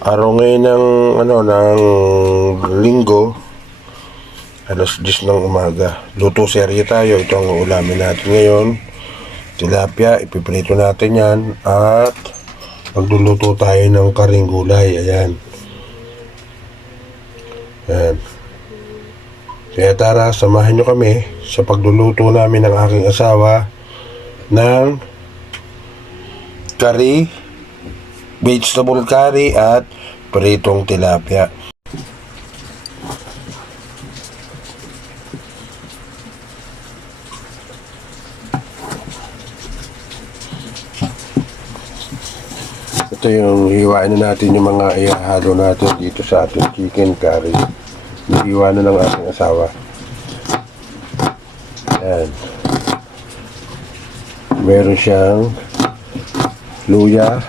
Araw ngayon ng linggo, alas 10 ng umaga. Luto serye tayo. Ito ang ulamin natin ngayon. Tilapia, ipiprito natin yan. At magluluto tayo ng karing gulay. Ayan. Ayan. Kaya tara, samahan nyo kami sa pagluluto namin ng aking asawa ng curry, vegetable curry at pritong tilapia. Ito yung hiwain na natin yung mga ihahalo natin dito sa ating chicken curry. Hiwa na ng aking asawa. Ayan. Meron siyang luya,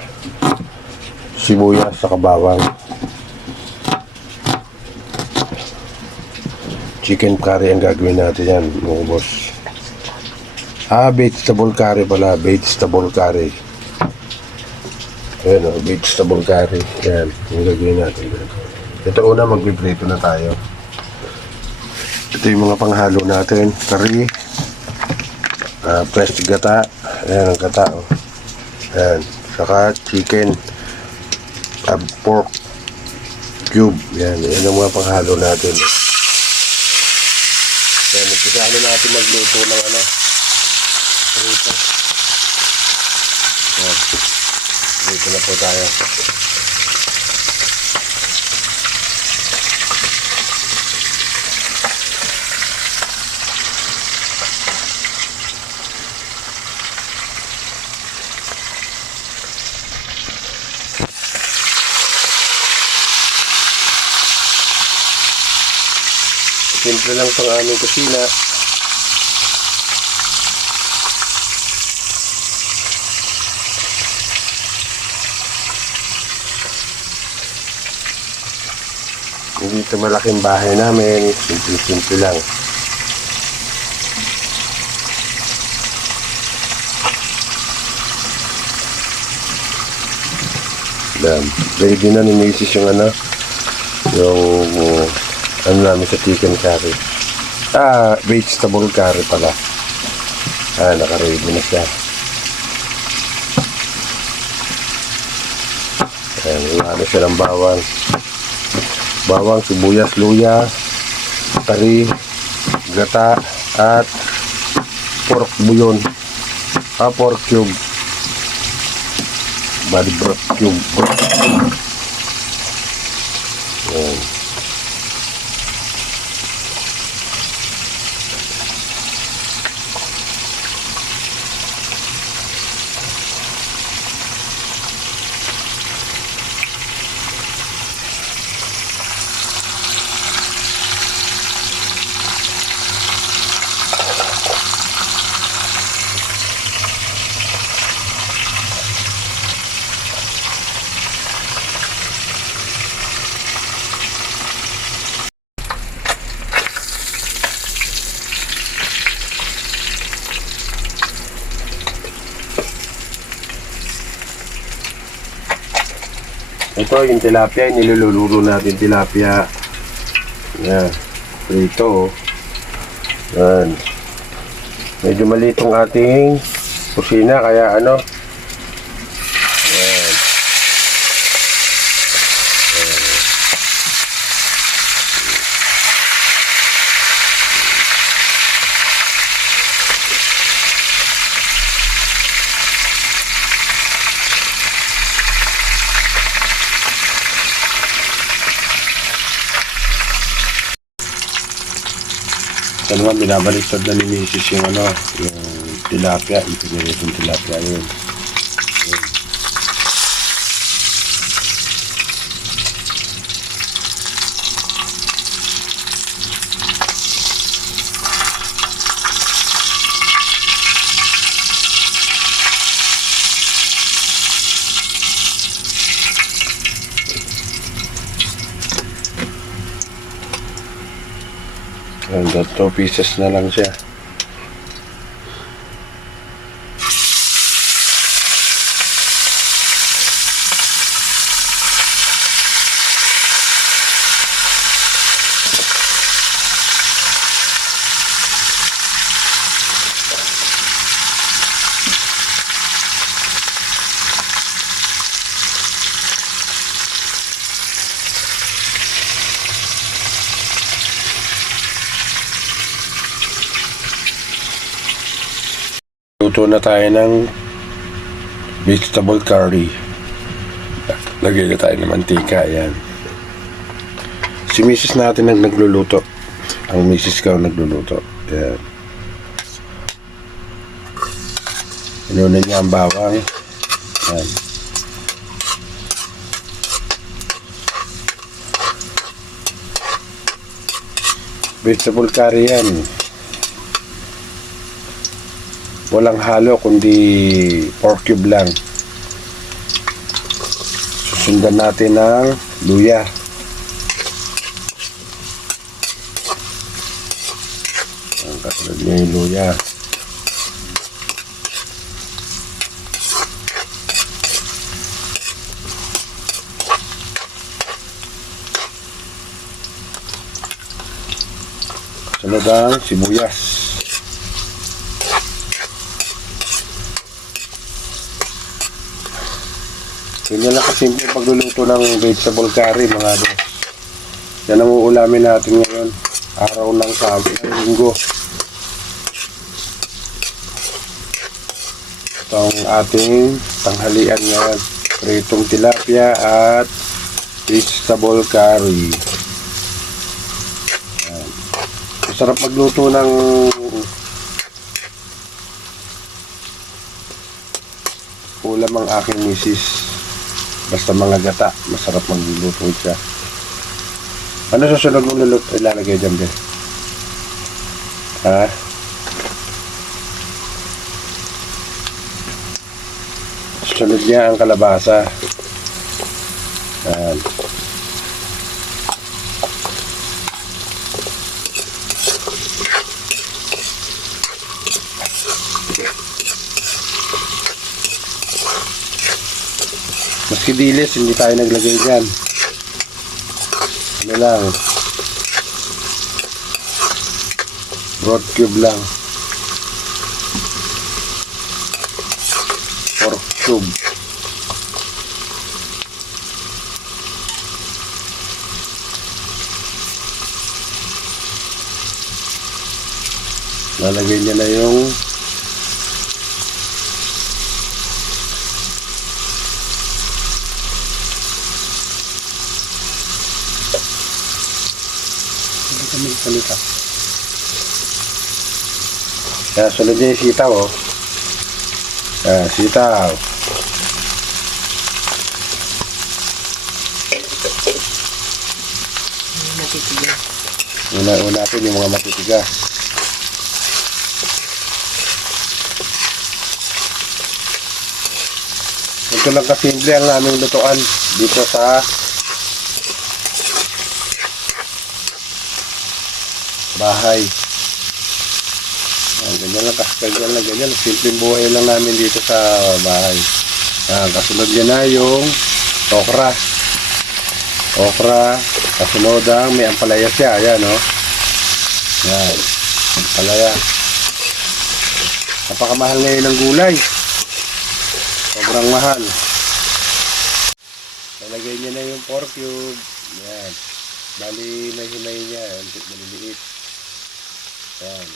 sibuyas sa bawang. Chicken curry ang gagawin natin yan, mga boss. Vegetable curry pala. Vegetable curry. Ayan o, vegetable curry. Ayan, yung gagawin natin. Ito una, magpiprito na tayo. Ito yung mga panghalo natin. Curry, fresh gata. Ayan ang gata o. Ayan, saka chicken, pork cube. Ayan, yan ang mga panghalo natin. Ayan, nagkisalo natin magluto ng prito. Ayan, dito na po tayo. Simple lang pang aming kusina. Hindi ito malaking bahay namin. Simple lang. Yan. Ready na ni Mrs. yung namin sa chicken curry. Vegetable curry pala. Naka-ready na siya. Ayan, siya ng bawang. Bawang, sibuyas, luya, curry, gata, at pork buyon. Pork cube. Body broth cube. Ayan. Ito yung tilapia, niluluto natin tilapia. Yan, prito. Yan. Medyo maliit ang ating kusina, kaya Yan. Ito naman, binabaliktad na ni Mrs. yung tilapia, yung piniritong tilapia yun. And 2 pieces na lang siya. Magluluto na tayo ng vegetable curry. Lagay na tayo ng mantika. Ayan. Si misis natin ang nagluluto. Ang misis ko ang nagluluto. Ayan. Inunan niya ang bawang. Ayan. Vegetable curry yan. Walang halo kundi pork cube lang. Susundan natin ng luya. Ang kasunod niya yung luya. Kasunod ang sibuyas. Ganyan lang kasimple pagluluto ng vegetable curry mga boss. Yan ang uulamin natin ngayon. Araw ng Linggo. Ito ang ating tanghalian ngayon. Pritong tilapia at vegetable curry. Yan. Masarap magluto ng ulam ang aking misis. Basta mga gata, masarap magluluto siya. Ano susunod mong luluto? Ilalagay dyan, Ben? Ha? Susunod niya ang kalabasa. Yan. Maski dilis, hindi tayo naglagay dyan. Ano lang, broad cube lang. Pork cube. Lalagay niya na yung salita. Kaya sunod niya yung sitaw, oh. Sitaw. Matitigas. Una natin yung mga matitigas. Ito lang kasimple ang aming lutuan dito sa bahay. Ganyan lang. Simpleng buhay lang namin dito sa bahay. Kasunod niya na yung okra. Kasunod ang may ampalaya siya. Ayan, oh. Yan. Ampalaya. Napakamahal ngayon ng gulay. Sobrang mahal. Lalagay niya na yung pork cube. Yan. Bali, may himay niya. Maliliit. Yan.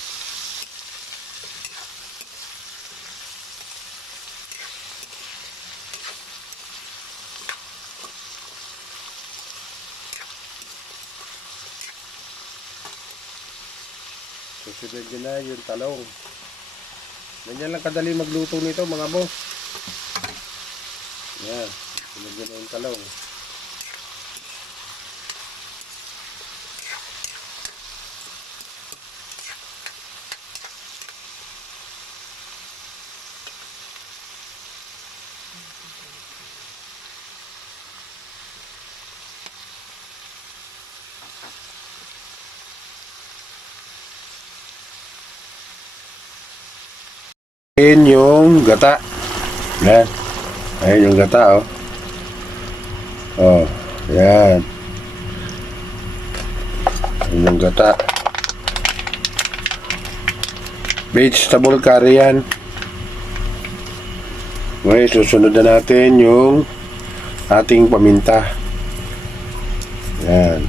Susunod nyo na yung talong. Ganyan lang kadali magluto nito mga boss. Yan. Susunod nyo na yung talong. Ayan yung gata. Yan. Ayan yung gata, oh. Oh, yan. Ayan yung gata. Vegetable curry yan. Okay, susunod na natin yung ating paminta. Yan.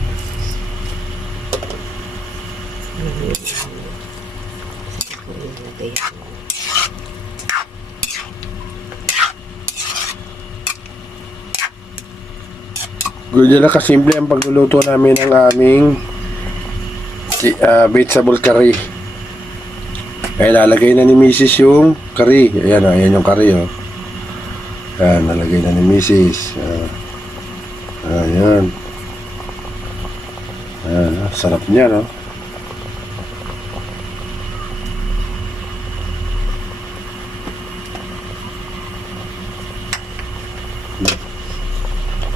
Ganyan lang kasimple ang pagluluto namin ng aming vegetable curry. Ay lalagay na ni Mrs. yung curry. Ayan o, ayan yung curry o. Ayan, lalagay na ni Mrs. Ayan. Ayan, sarap niya no.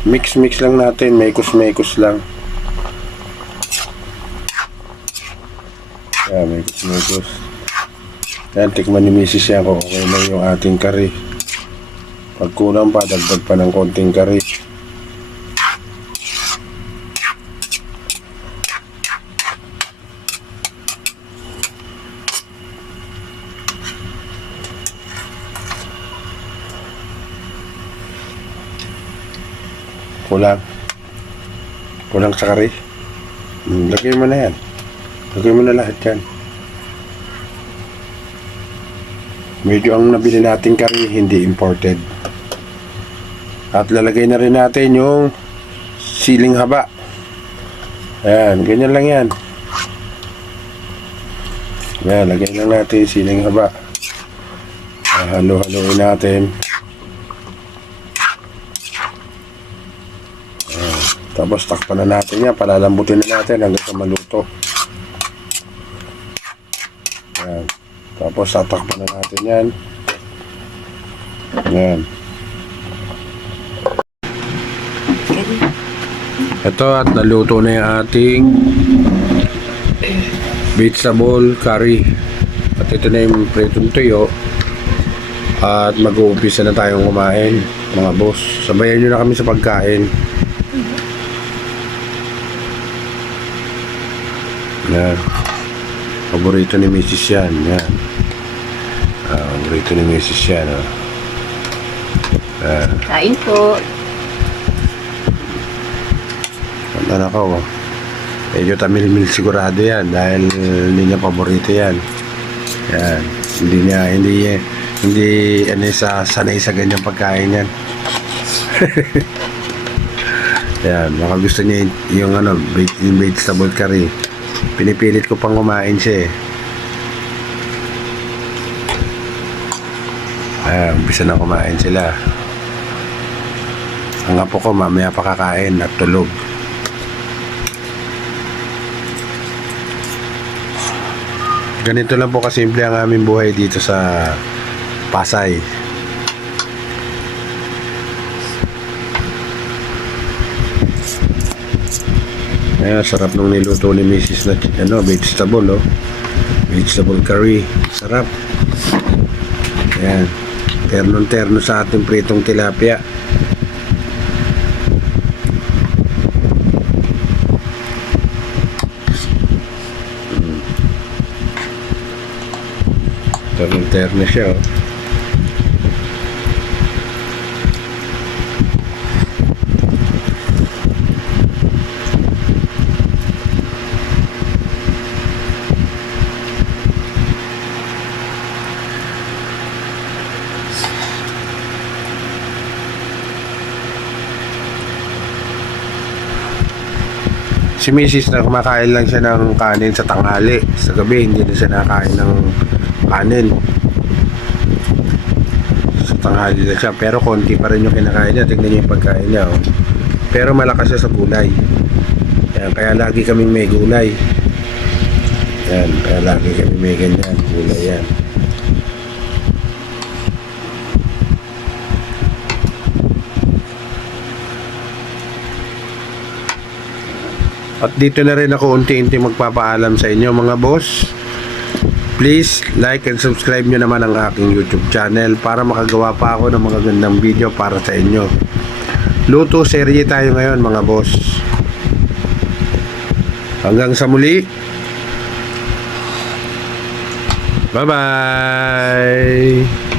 Mix lang natin, mekos lang. Ayan, mekos. Ayan, tikman ni Mrs. yan kung okay lang yung ating curry. Pag kulang pa, dagdag pa ng konting curry. Kulang sa curry. Lagay mo na yan. Lagay mo na lahat yan. Medyo ang nabili nating curry hindi imported. At lalagay na rin natin yung siling haba. Ayan, ganyan lang yan. Ayan, lagay lang natin yung siling haba. Halo-haloin natin. Tapos takpan na natin yan, palalambutin na natin hanggang sa maluto. Ayan. Tapos tatakpan na natin yan. Ayan. Ito at naluto na yung ating vegetable curry. At ito na yung pritong tuyo. At mag-uumpisa na tayong kumain, mga boss. Sabayan nyo na kami sa pagkain. Yan. Paborito ni Mrs. yan. Yan. Paborito ni Mrs. yan. Kain po. Tanda na ko. Medyo tamil-mil sigurado yan dahil hindi niya paborito yan. Yan. Hindi sanay sa ganyang pagkain yan. Yan. Baka gusto niya yung vegetable curry. Pinipilit ko pang kumain siya umpisa na kumain sila. Ang apo ko mamaya pa kakain at tulog. Ganito lang po kasimple ang aming buhay dito sa Pasay. Ayan, sarap nung niluto ni Mrs. na vegetable vegetable curry, sarap. Ayan, terno sa ating pritong tilapia. Terno siya Si Mrs. na kumakain lang siya ng kanin sa tanghali. Sa gabi hindi na siya nakakain ng kanin. Sa tanghali lang siya, pero konti pa rin yung kinakain niya. Tignan niyo yung pagkain niya Pero malakas siya sa gulay. Yan, kaya lagi kaming may gulay. Yan, kaya lagi kaming may ganyan gulay yan. At dito na rin ako unti-unti magpapaalam sa inyo mga boss. Please like and subscribe nyo naman ang aking YouTube channel para makagawa pa ako ng mga gandang video para sa inyo. Luto serye tayo ngayon mga boss. Hanggang sa muli. Bye bye.